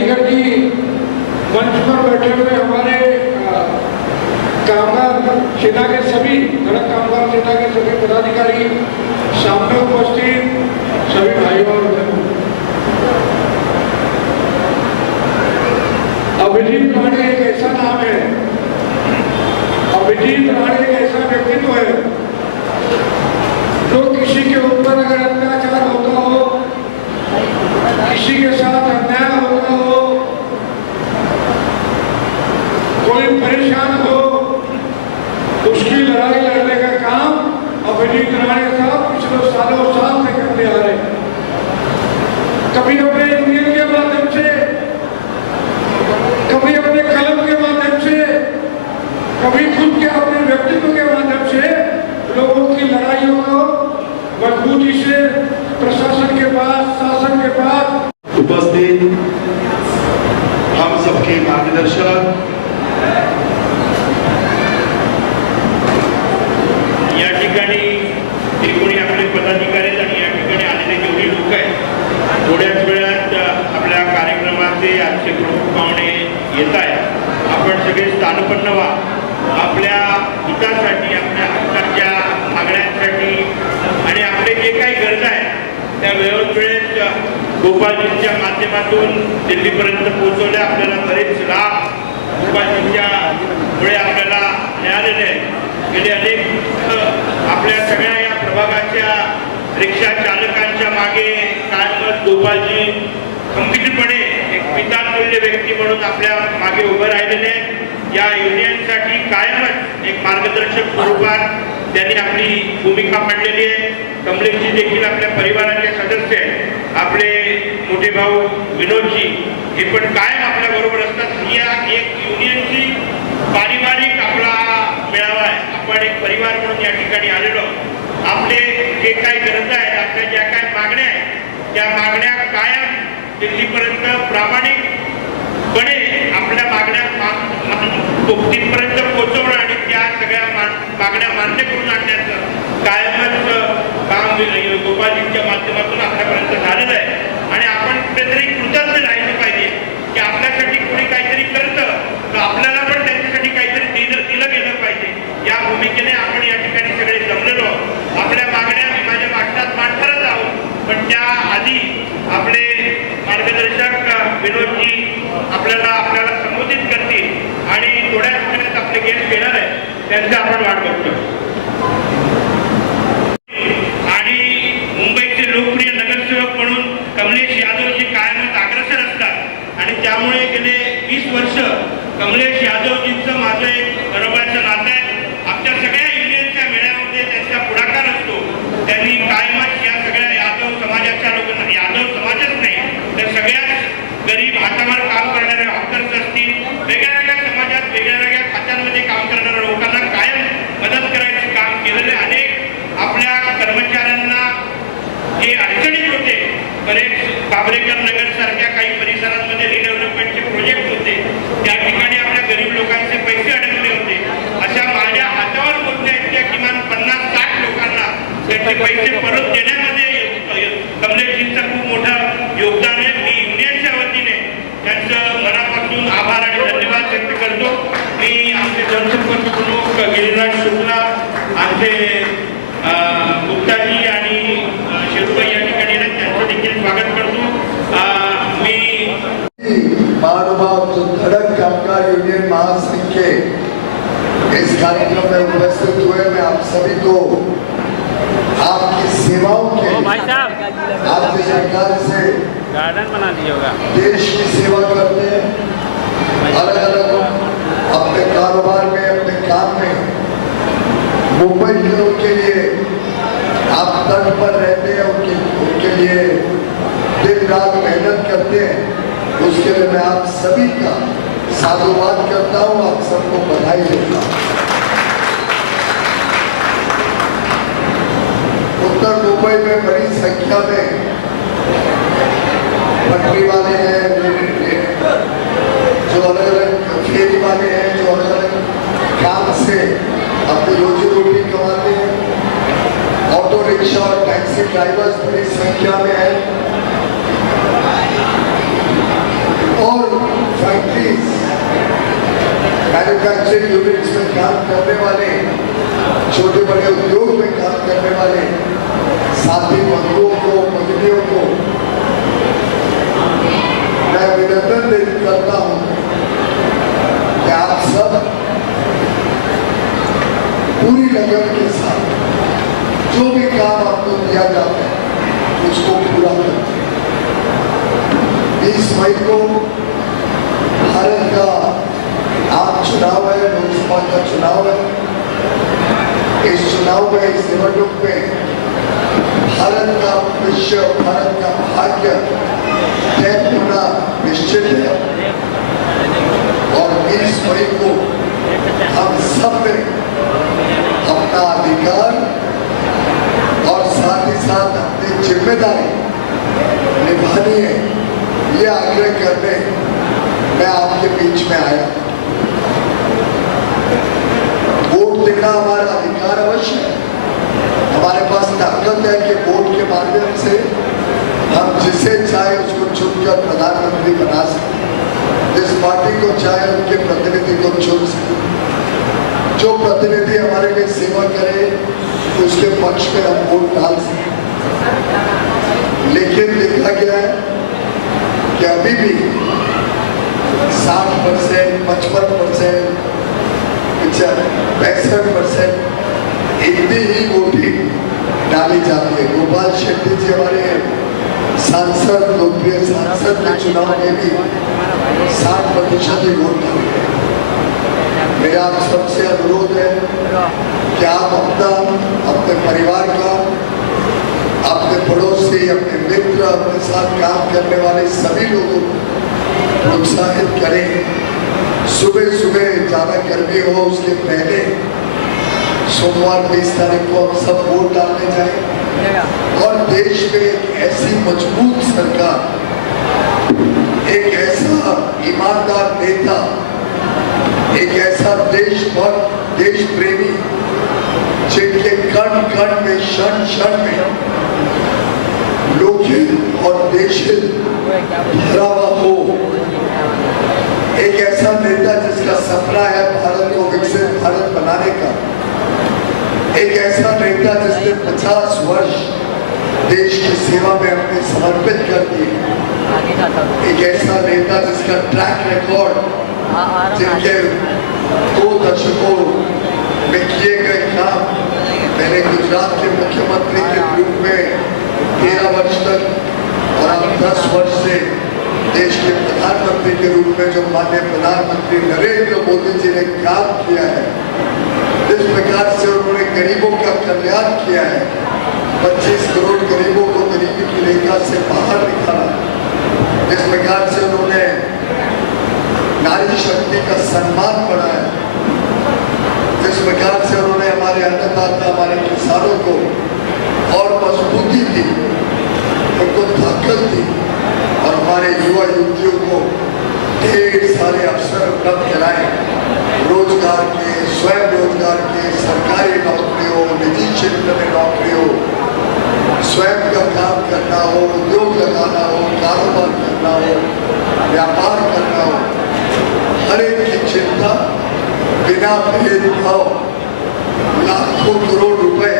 अलीगढ़ जी मंच पर बैठे हुए हमारे कामगार सेना के सभी सड़क कामगार सेना के सभी पदाधिकारी, सामने उपस्थित सभी भाइयों और बहनों, अभिजीत राणे एक ऐसा नाम है, अभिजीत राणे एक ऐसा व्यक्तित्व है जो किसी के ऊपर अगर अत्याचार होता हो, किसी के साथ अन्याय होता हो, कोई परेशान हो, उसकी लड़ाई लड़ने का काम अभिजीत राणे साहब पिछले सालों साल से करते आ रहे हैं। कभी अपने यूनियन के माध्यम से, कभी अपने कलम के माध्यम से, कभी खुद के अपने व्यक्तित्व के माध्यम से लोगों की लड़ाइयों को मजबूती से प्रशासन के पास, शासन के पास उपस्थित हम सबके मार्गदर्शक, या ठिकाणी त्रिकोणी आपले पदाधिकारी आणि या ठिकाणी आलेले जेवढे लोक आहेत, थोड्याच वेळात आपल्या कार्यक्रमाचे आजचे प्रमुख पाहुणे येत आहेत। आपण सगळे स्थानपन्न व्हा, आपल्या हितासाठी, आपल्या हक्काच्या मागण्यांसाठी आणि आपले जे काही गरज आहेत त्या वेळोवेळेत गोपालजींच्या माध्यमातून दिल्लीपर्यंत पोहोचवल्या। आपल्याला बरेच लाभ गोपालजींच्या मुळे आपल्याला मिळालेले आहेत। गेले अनेक आपल्या सगळ्या या प्रभागाच्या रिक्षा चालकांच्या मागे कायमच गोपालजी खंबीरपणे एक पितातुल्य व्यक्ती म्हणून आपल्या मागे उभे राहिलेले आहेत। या युनियनसाठी कायमच एक मार्गदर्शक स्वरूपात त्यांनी आपली भूमिका मांडलेली आहे। कमलेशजी देखील आपल्या परिवाराचे सदस्य आहेत। आपले मोठे भाऊ विनोदजी हे पण कायम आपल्या बरोबर असतात। या एक युनियनची पारिवारिक आपला मेळावा आहे। आपण एक परिवार म्हणून या ठिकाणी आलेलो, आपले जे काही गरज आहेत, आपल्या ज्या काही मागण्या आहेत, त्या मागण्या कायम दिल्लीपर्यंत प्रामाणिकपणे आपल्या मागण्या तिथपर्यंत पोहोचवणं आणि त्या सगळ्या मागण्या मान्य करून आणण्याचं कायमच काम गोपालजींच्या माध्यमातून आपल्यापर्यंत झालेलं आहे। आणि आपण कुठेतरी कृतज्ञ राहिलं पाहिजे की आपल्यासाठी कोणी काहीतरी करतं तर आपल्याला पण त्यांच्यासाठी काहीतरी दिलं गेलं पाहिजे। या भूमिकेने आपण या ठिकाणी सगळे जमलेलो, आपल्या मागण्या माझ्या वाटतात मांडणारच आहोत, पण त्या आधी आपले मार्गदर्शक विनोदजी आपल्याला संबोधित करतील आणि थोड्याच वेळात आपले गेस्ट येणार आहे, त्यांचं आपण वाट बघतो। आणि मुंबईचे लोकप्रिय नगरसेवक म्हणून कमलेश यादवजी कायमच अग्रेसर असतात आणि त्यामुळे गेले 20 वर्ष कमलेश यादवजींचं माझं एक बरोबरचं नातं आहे। आमच्या सगळ्या युनियनच्या मेळाव्यामध्ये त्यांचा पुढाकार असतो। त्यांनी कायमच या सगळ्या यादव समाजाच्या लोकांना, यादव समाजच नाही तर सगळ्याच गरीब हातावर काम करणारे हॉकर्स असतील, वेगळ्या समाजात वेगळ्या खात्यांमध्ये काम करणाऱ्या लोकांना कायम मदत करायचं काम केलेले। अनेक आपल्या कर्मचाऱ्यांना जे अडचणीत होते, बरेच बाबरेकर नगर सारख्या काही परिसरांमध्ये रिडेव्हलपमेंटचे प्रोजेक्ट होते, त्या ठिकाणी आपल्या गरीब लोकांचे पैसे अडकले होते। अशा माझ्या हातावर होत्या इतक्या किमान 50-60 लोकांना त्यांचे पैसे परत देण्यामध्ये कमलेशजींचं खूप मोठं योगदान आहे। मी युनियनच्या वतीने त्यांचं मनापासून आभार आणि धन्यवाद व्यक्त करतो। मी आमचे जनसंपर्क प्रमुख गिरीराज शुक्ला, आमचे गुप्ताजी आणि शेरूबाई या ठिकाणी त्यांचं देखील स्वागत करतो। मी महानुभाव जो धड़क कामगार यूनियन महासंघ के इस कार्यक्रम में उपस्थित हुए, मैं आप सभी को आपकी सेवाओं के आपकी सरकार से गार्डन बना दिया होगा, देश की सेवा करते हैं, अलग अलग अपने कारोबार में, अपने काम में मुंबई के लोगों के लिए आप तट पर रहते हैं, उनके लिए दिन रात मेहनत करते हैं। उसके लिए मैं आप सभी का साधुवाद करता हूँ, आप सबको बधाई देता हूँ। उत्तर मुंबई में बड़ी संख्या में पटरी वाले हैं, जो अलग अलग फेरी वाले हैं, जो अलग अलग काम से अपनी रोजी रोटी कमाते हैं। ऑटो रिक्शा और टैक्सी ड्राइवर्स बड़ी संख्या में हैं और फैक्ट्रीज, मैन्युफैक्चरिंग यूनिट्स में काम करने वाले, छोटे बड़े उद्योग में काम करने वाले साथी बंधुओं को, मंत्रियों को मैं निवेदन करता हूं कि आप सब पूरी लगन के साथ जो भी काम आपको दिया जाता है उसको पूरा करें। 20 मई को भारत का आम चुनाव है, लोकसभा का चुनाव है। इस चुनाव में, इस निवडणूक में भारत का भविष्य, भारत का भाग्य तय होना निश्चित है और 20 मई को हम सब ने अपना अधिकार और साथ ही साथ अपनी जिम्मेदारी निभानी है, ये आग्रह करने मैं आपके बीच में आया। वोट देना हमारा अधिकार अवश्य है, हमारे पास ताकत है कि वोट के माध्यम से हम जिसे चाहे उसको चुनकर प्रधानमंत्री बना सकते, जिस पार्टी को चाहे उनके प्रतिनिधि को चुन सकते, जो प्रतिनिधि हमारे लिए सेवा करे उसके पक्ष में हम वोट डाल सकते। लेकिन देखा गया है कि अभी भी 60%, 55%, 65% इतनी ही वोटिंग डाली जाती है। गोपाल शेट्टी जी हमारे सांसद, लोकप्रिय सांसद के चुनाव में भी 60% ही वोट डाले। मेरा आप सबसे अनुरोध है कि आप अपने परिवार का, अपने पड़ोसी, अपने मित्र, अपने साथ काम करने वाले सभी लोगों को प्रोत्साहित करें। सुबह सुबह ज्यादा गर्मी हो उसके पहले सोमवार 20 तारीख को हम सब वोट डालने जाएं और देश में एक ऐसी मजबूत सरकार, एक ऐसा ईमानदार नेता, एक ऐसा देशभक्त, देश प्रेमी जिनके कण कण में, क्षण क्षण में लोकहित और देशहित भरा हुआ हो, एक ऐसा नेता जिसका सपना है भारत को विकसित भारत बनाने का, एक ऐसा नेता जिसने 50 वर्ष देश की सेवा में अपने समर्पित कर दिए, एक ऐसा नेता जिसका ट्रैक रिकॉर्ड, जिनके 2 दशकों में किए गए काम, मैंने गुजरात के मुख्यमंत्री के रूप में 13 वर्ष तक और अब 10 वर्ष से देश के प्रधानमंत्री के रूप में जो माननीय प्रधानमंत्री नरेंद्र मोदी जी ने काम किया है, जिस प्रकार से उन्होंने गरीबों का कल्याण किया है, 25 करोड़ गरीबों को गरीबी की रेखा से बाहर निकाला, जिस प्रकार से उन्होंने नारी शक्ति का सम्मान बढ़ाया, जिस प्रकार से उन्होंने हमारे अन्नदाता, हमारे किसानों को और मजबूती दी, उनको ताकत दी और हमारे युवा युवतियों को ढेर सारे अवसर उपलब्ध कराए, रोजगार के, स्वयं रोजगार के, सरकारी नौकरी हो, निजी क्षेत्र में नौकरी हो, स्वयं का काम करना हो, उद्योग लगाना हो, कारोबार करना हो, व्यापार करना हो, हर एक की चिंता बिना भेदभाव लाखों करोड़ रुपए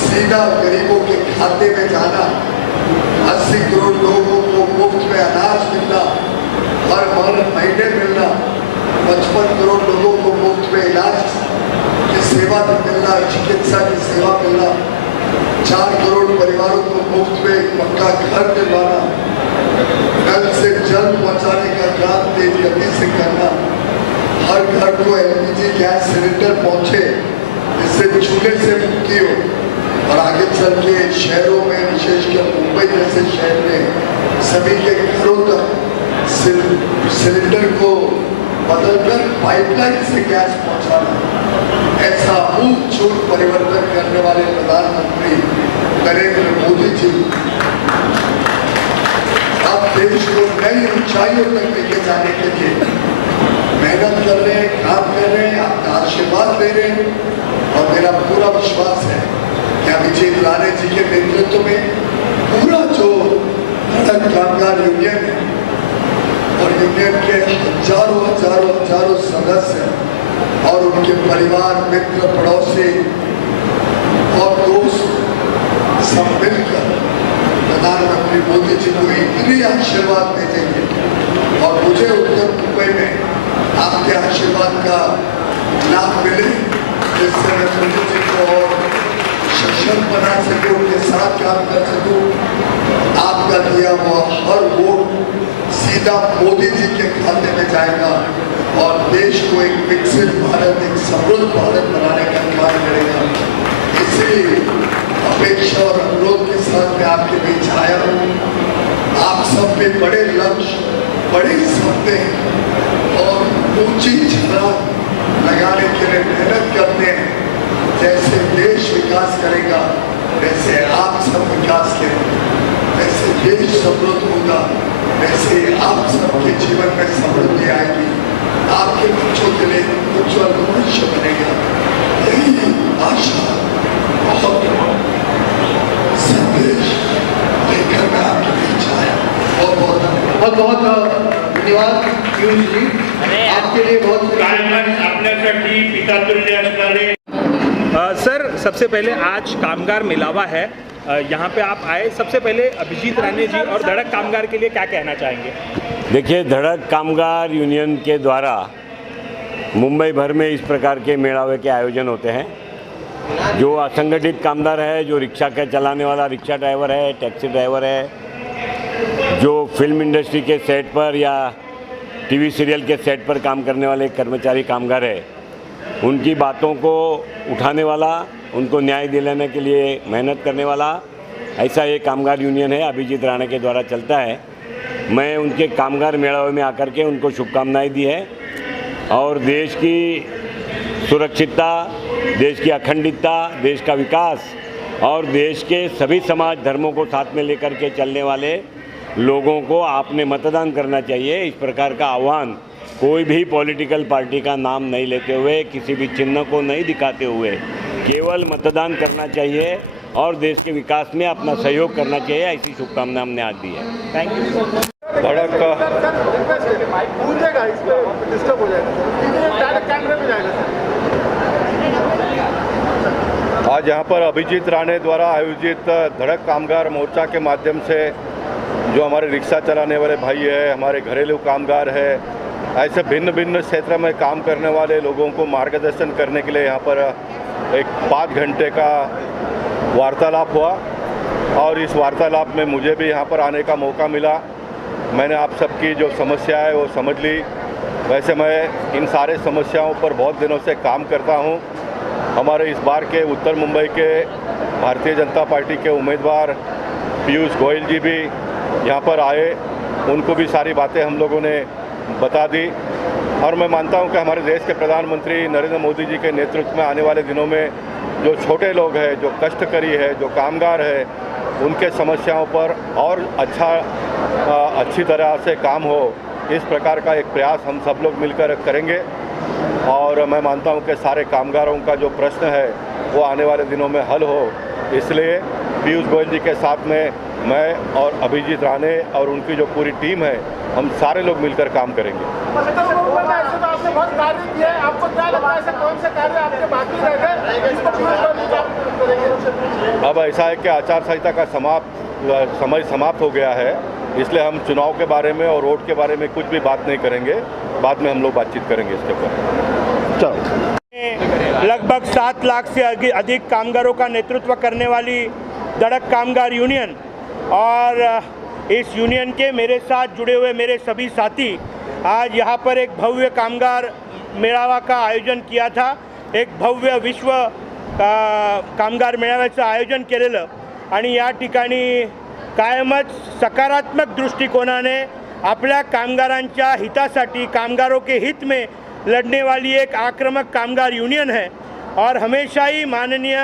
सीधा गरीबों के खाते में जाना, 80 करोड़ लोगों को मुफ्त में अनाज मिलना, हर महीने मिलना, 55 करोड़ लोगों को मुफ्त में इलाज की सेवा मिलना, चिकित्सा की सेवा मिलना, 4 करोड़ परिवारों को मुफ्त में एक पक्का घर दिलवाना, नल से जल पहुंचाने का काम तेज गति से करना, हर घर को एलपीजी गैस सिलेंडर पहुंचे जिससे चूल्हे से मुक्ति हो और आगे चल के शहरों में, विशेषकर मुंबई जैसे शहर में सभी के घरों तक सिलेंडर को बदलकर पाइपलाइन से गैस पहुंचाना, ऐसा अमूलचूल परिवर्तन करने वाले प्रधानमंत्री नरेंद्र मोदी जी अब देश को नई ऊंचाइयों तक लेके जाने के लिए मेहनत कर रहे हैं, काम कर रहे हैं, आपका आशीर्वाद दे रहे हैं और मेरा पूरा विश्वास है कि अभिजीत राणे जी के नेतृत्व में पूरा जो कामगार यूनियन है और यूनियन के हजारों हजारों हजारों सदस्य और उनके परिवार, मित्र, पड़ोसी और दोस्त सब मिलकर प्रधानमंत्री मोदी जी को इतनी आशीर्वाद भेजेंगे और मुझे उत्तर मुंबई में आपके आशीर्वाद का लाभ मिले, जिससे मैं मोदी जी को और सशक्त बना सकूं, उनके साथ काम कर सकूं। आपका दिया हुआ हर वोट सीधा मोदी जी के खाते में जाएगा और देश को एक विकसित भारत, एक समृद्ध भारत बनाने का काम करेगा। इसलिए अपेक्षा और अनुरोध के साथ मैं आपके बीच आया हूँ। आप सब में बड़े लक्ष्य, बड़े सपने और ऊंची छलांग लगाने के लिए मेहनत करते हैं। जैसे देश विकास करेगा वैसे आप सब विकास करेंगे, वैसे देश समृद्ध होगा, वैसे आप सबके जीवन में समृद्धि आएगी, आपके बच्चों के लिए उज्जवल भविष्य बनेगा। यही आशा और संदेश लेकर मैं आपके बीच आया। बहुत बहुत धन्यवाद पीयूष जी, आपके लिए बहुत कायमच आपल्यासाठी पितातुल्य असणारे सर, सबसे पहले आज कामगार मिलावा है, यहाँ पे आप आए। सबसे पहले अभिजीत राणे जी और धड़क कामगार के लिए क्या कहना चाहेंगे? देखिए, धड़क कामगार यूनियन के द्वारा मुंबई भर में इस प्रकार के मेलावे के आयोजन होते हैं। जो असंगठित कामगार है, जो रिक्शा का चलाने वाला रिक्शा ड्राइवर है, टैक्सी ड्राइवर है, जो फिल्म इंडस्ट्री के सेट पर या टीवी सीरियल के सेट पर काम करने वाले कर्मचारी कामगार है, उनकी बातों को उठाने वाला, उनको न्याय दिलाने के लिए मेहनत करने वाला ऐसा एक कामगार यूनियन है, अभिजीत राणे के द्वारा चलता है। मैं उनके कामगार मेलावे में आकर के उनको शुभकामनाएं दी है और देश की सुरक्षितता, देश की अखंडता, देश का विकास और देश के सभी समाज धर्मों को साथ में लेकर के चलने वाले लोगों को आपने मतदान करना चाहिए, इस प्रकार का आह्वान कोई भी पॉलिटिकल पार्टी का नाम नहीं लेते हुए, किसी भी चिन्ह को नहीं दिखाते हुए केवल मतदान करना चाहिए और देश के विकास में अपना सहयोग करना चाहिए, ऐसी शुभकामना हमने आज दी है। Thank you. धड़क आज यहाँ पर अभिजीत राणे द्वारा आयोजित धड़क कामगार मोर्चा के माध्यम से जो हमारे रिक्शा चलाने वाले भाई है, हमारे घरेलू कामगार है, ऐसे भिन्न भिन्न क्षेत्र में काम करने वाले लोगों को मार्गदर्शन करने के लिए यहाँ पर एक 5 घंटे का वार्तालाप हुआ और इस वार्तालाप में मुझे भी यहाँ पर आने का मौका मिला। मैंने आप सबकी जो समस्या है वो समझ ली। वैसे मैं इन सारे समस्याओं पर बहुत दिनों से काम करता हूँ। हमारे इस बार के उत्तर मुंबई के भारतीय जनता पार्टी के उम्मीदवार पीयूष गोयल जी भी यहाँ पर आए, उनको भी सारी बातें हम लोगों ने बता दी और मैं मानता हूँ कि हमारे देश के प्रधानमंत्री नरेंद्र मोदी जी के नेतृत्व में आने वाले दिनों में जो छोटे लोग हैं, जो कष्टकरी है, जो कामगार है, उनके समस्याओं पर और अच्छी तरह से काम हो, इस प्रकार का एक प्रयास हम सब लोग मिलकर करेंगे और मैं मानता हूँ कि सारे कामगारों का जो प्रश्न है वो आने वाले दिनों में हल हो। इसलिए पीयूष गोयल जी के साथ में मैं और अभिजीत राणे और उनकी जो पूरी टीम है, हम सारे लोग मिलकर काम करेंगे। आपने बहुत कार्य किए, आपको क्या लगता है ऐसे कौन से कार्य आपके बाकी रह गए जिसको अब ऐसा है कि आचार संहिता का समय समाप्त हो गया है, इसलिए हम चुनाव के बारे में और वोट के बारे में कुछ भी बात नहीं करेंगे। बाद में हम लोग बातचीत करेंगे इसके ऊपर। चलो। लगभग 7 लाख से अधिक कामगारों का नेतृत्व करने वाली धड़क कामगार यूनियन और इस यूनियन के मेरे साथ जुड़े हुए मेरे सभी साथी आज यहाँ पर एक भव्य कामगार मेळावा का आयोजन किया था। एक भव्य विश्व कामगार मेळाव्याचं आयोजन केलेलं आणि या ठिकाणी कायमच सकारात्मक दृष्टिकोनाने आपल्या कामगारांच्या हितासाठी, कामगारों के हित में लड़ने वाली एक आक्रामक कामगार यूनियन है और हमेशा ही माननीय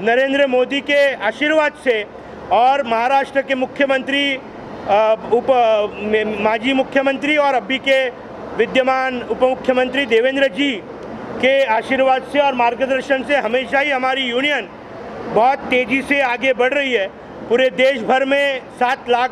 नरेंद्र मोदी के आशीर्वाद से और महाराष्ट्र के मुख्यमंत्री माजी मुख्यमंत्री और अभी के विद्यमान उप मुख्यमंत्री देवेंद्र जी के आशीर्वाद से और मार्गदर्शन से हमेशा ही हमारी यूनियन बहुत तेज़ी से आगे बढ़ रही है। पूरे देश भर में 7 लाख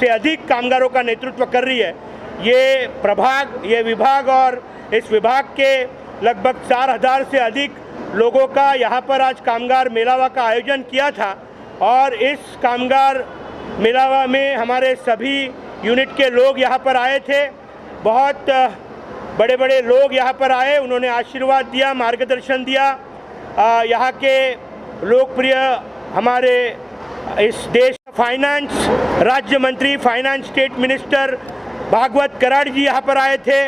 से अधिक कामगारों का नेतृत्व कर रही है। ये प्रभाग, ये विभाग और इस विभाग के लगभग 4000 से अधिक लोगों का यहाँ पर आज कामगार मेलावा का आयोजन किया था। और इस कामगार मेलावा में हमारे सभी यूनिट के लोग यहाँ पर आए थे। बहुत बड़े बड़े लोग यहाँ पर आए, उन्होंने आशीर्वाद दिया, मार्गदर्शन दिया। यहाँ के लोकप्रिय हमारे इस देश फाइनेंस राज्य मंत्री, finance state minister Bhagwat Karad ji यहाँ पर आए थे।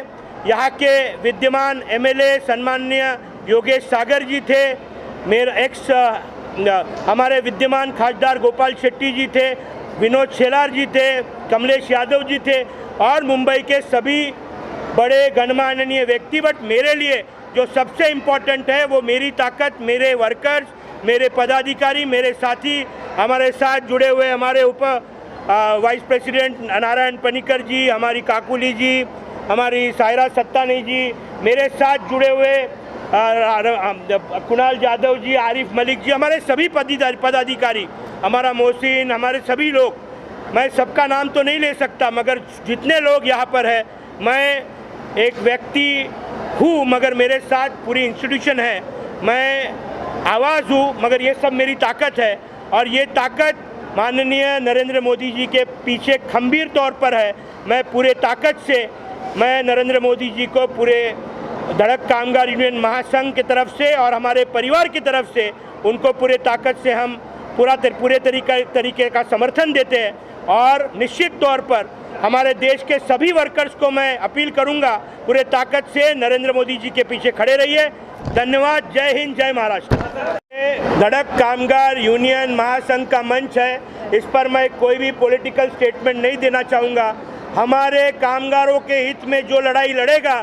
यहाँ के विद्यमान एमएलए सम्माननीय योगेश सागर जी थे। मेरे हमारे विद्यमान खासदार गोपाल शेट्टी जी थे, विनोद शेलार जी थे, कमलेश यादव जी थे और मुंबई के सभी बड़े गणमान्य व्यक्ति। बट मेरे लिए जो सबसे इम्पोर्टेंट है वो मेरी ताकत, मेरे वर्कर्स, मेरे पदाधिकारी, मेरे साथी, हमारे साथ जुड़े हुए हमारे वाइस प्रेसिडेंट नारायण पनिकर जी, हमारी काकुली जी, हमारी सायरा सत्तानी जी, मेरे साथ जुड़े हुए कुणाल यादव जी, आरिफ मलिक जी, हमारे सभी पदाधिकारी, हमारा मोहसिन, हमारे सभी लोग, मैं सबका नाम तो नहीं ले सकता मगर जितने लोग यहाँ पर है, मैं एक व्यक्ति हूँ मगर मेरे साथ पूरी इंस्टीट्यूशन है। मैं आवाज़ हूँ मगर ये सब मेरी ताकत है और ये ताकत माननीय नरेंद्र मोदी जी के पीछे खंभीर तौर पर है। मैं पूरे ताकत से मैं नरेंद्र मोदी जी को पूरे धड़क कामगार यूनियन महासंघ की तरफ से और हमारे परिवार की तरफ से उनको पूरे ताकत से हम पूरे तरीके का समर्थन देते हैं। और निश्चित तौर पर हमारे देश के सभी वर्कर्स को मैं अपील करूंगा, पूरे ताकत से नरेंद्र मोदी जी के पीछे खड़े रहिए। धन्यवाद। जय हिंद, जय महाराष्ट्र। धड़क कामगार यूनियन महासंघ का मंच है, इस पर मैं कोई भी पॉलिटिकल स्टेटमेंट नहीं देना चाहूँगा। हमारे कामगारों के हित में जो लड़ाई लड़ेगा